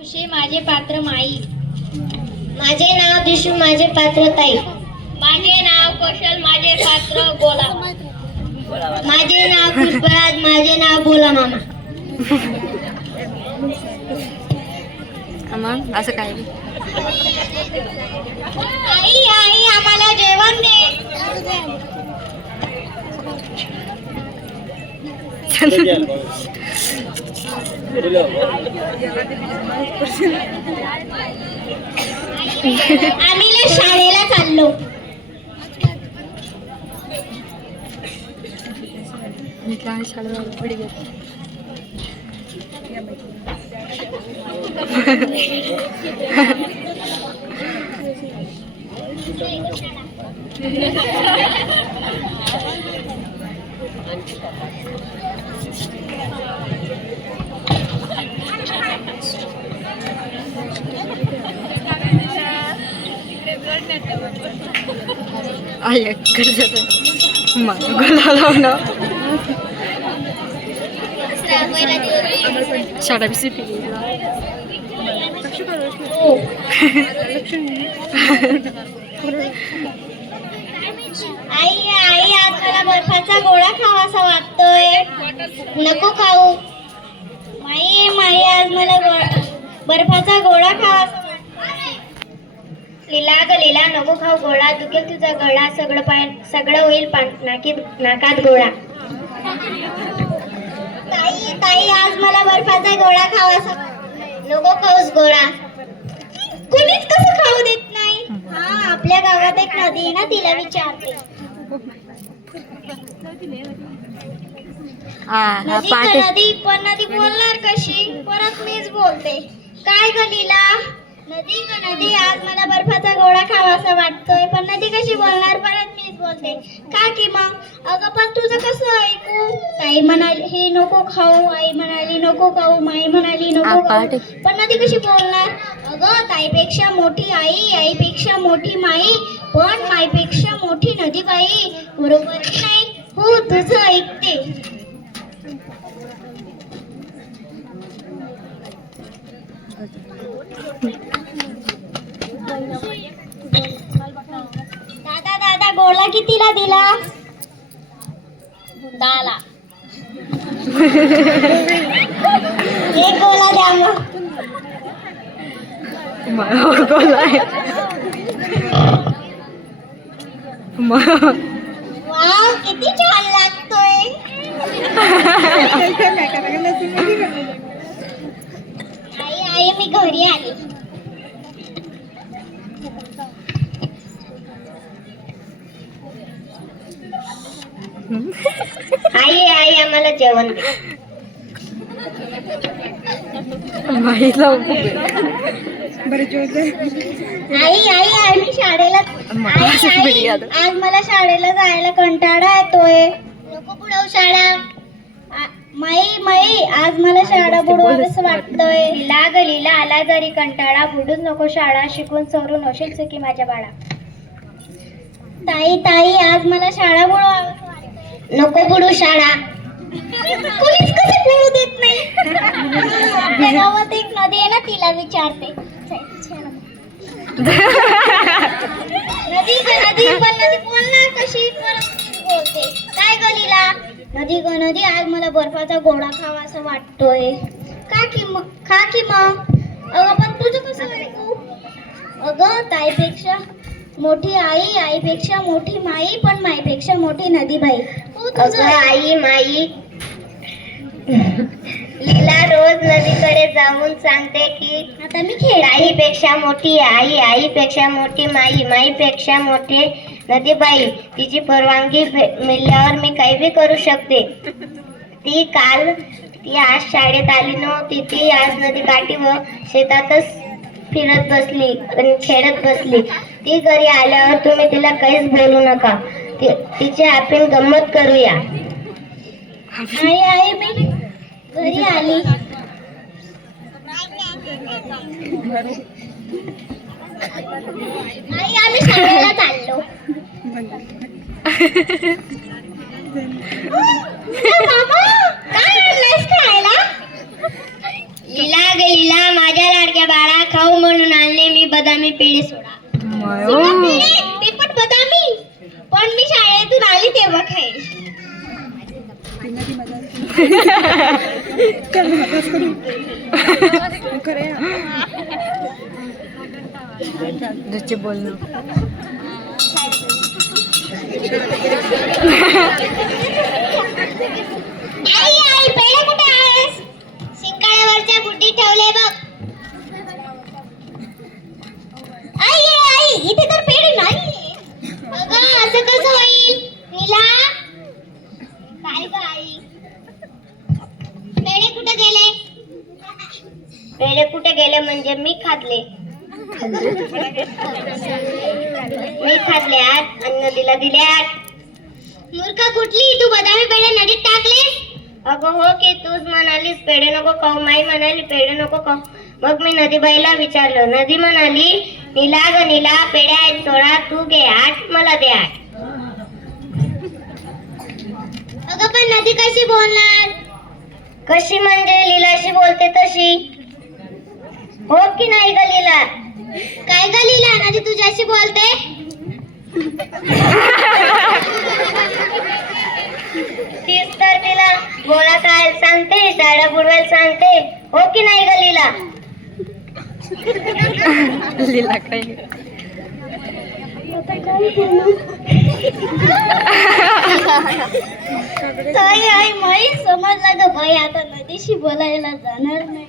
खुशी माझे पात्र माई. माझे नाव दिशू, माझे पात्र ताई. माझे नाव कौशल, माझे पात्र गोला. माझे नाव पुष्पराज, माझे नाव बोला मामा. मग असं काय आई आई आम्हाला जेवण दे. आम्ही शाळेला चाललो. मी काय शाळेला पुढे गेलो. आई कर्ज मला लावणं शाळा बिसी आई आई आज मला बर्फाचा गोळा खावासा वाटतोय. नको खाऊ. माई माई आज मला बर्फाचा गोळा खावासा. लीला ग लीला नको खाऊ गोळा, दुखेल तुझा गळा. सगळं होईल नाकात गोळा. ताई ताई आज मला बर्फाचा गोळा खावासा. नको खाऊस गोळा. कुणीच कसं खाऊ देत नाही. हा आपल्या गावात एक नदी आहे ना, तिला विचारते. नदी का नदी, पण नदी बोलणार कशी? परत मीच बोलते. काय ग लीला? नदी का नदी आज मला बर्फाचा गोळा खावासा वाटतोय, पण नदी कशी बोलणार? परत मीच बोलते. का की मग? अगं पण तुझं कसं ऐकू? ताई म्हणाली हे नको खाऊ, आई म्हणाली नको खाऊ, माई म्हणाली नको खाऊ, पण नदी कशी बोलणार? अगं ताईपेक्षा मोठी आई, आईपेक्षा मोठी माई, पण माईपेक्षा मोठी नदी बाई. बरोबर की नाही? हो तुझं ऐकते. दादा दादा गोळा कितीला दिला? 10 ला. एक गोळा द्या मग. गोला वाव किती छान लागतोय. आई आई मी घरी आली. आई आई आम्हाला जेवण दे. माहितला आई आई आम्ही शाळेला. आई, आज मला शाळेला जायला कंटाळा येतोय. नको बुडवू शाळा. माई माई आज मला शाळा बुडवावंसं वाटतंय. लीला ग लीला आला जरी कंटाळा, बुडूच नको शाळा. शिकून सवरून होशील चुकी माझ्या बाळा. ताई ताई आज मला शाळा बुडवावंसं वाटतंय. नको बुडू शाळा. कोणीच कसं बुडू देत नाही. आपल्या गावात एक नदी आहे ना, तिला विचारते. नदी ग नदी, पण नदी बोलणार कशी? परत बोलते. काय ग लीला? नदी ग नदी आज मला बर्फाचा गोळा खावासा वाटतोय. खा की मग. अगं पण तुझं कसं ऐकू? अगं ताईपेक्षा मोठी आई, आईपेक्षा मोठी माई, पण माईपेक्षा मोठी नदी बाई. तुझं आई माई. लीला रोज नदीकडे जाऊन सांगते की आता मी खेळ. आईपेक्षा मोठी आई, आईपेक्षा मोठी माई, माईपेक्षा मोठी नदी बाई. तिची परवानगी मिळाल्यावर मी काही बी करू शकते. ती आज शाळेत आली नव्हती. ती आज नदी काठी व शेतातच फिरत बसली आणि खेळत बसली. ती घरी आल्यावर तुम्ही तिला काहीच बोलू नका. तिची आपण गंमत करूया. आई आई मी घरी आली. आई आम्ही शाळेला चाललो. मामा काय आणलंयस खायला? लीला ग लीला माझ्या लाडक्या बदामी पेढे सोडा. सुका पेढे, ते पण बदामी. पण मी शाळेतून आली तेव्हा खाईल. ज्याचे बोलणं आई आई पेढे कुठे आहेस? शिंकाळ्यावरच्या बुड्डीत ठेवले बघ. आई आई इथे तर पेढे नाही. अगं असं कसं होईल? नीला काय ग आई? पेढे कुठे गेले? पेढे कुठे गेले म्हणजे मी खाल्ले. मी खाल्ले आठ आणि नदीला दिले 8. मूर्ख कुठली, तू बदामी पेढे नदीत टाकले? अगं हो की तूच म्हणालीस पेढे नको खाऊ. माई म्हणाली पेढे नको खाऊ. मग मी नदीबाईला विचारलं. नदी म्हणाली नीला ग नीला पेढे आहेत 16, तू घे 8, मला दे 8. अगं पण नदी कशी बोलणार? कशी म्हणजे लीलाशी बोलते तशी. हो की नाही ग लीला? काय ग लीला, नदी तुझ्याशी बोलते? तीच तर तिला गोळा काय सांगते, शाळा बुडवायला सांगते. हो की नाही ग लीला? लीला काही ताई आई माहीत समजलं ग बाई, आता नदीशी बोलायला जाणार नाही.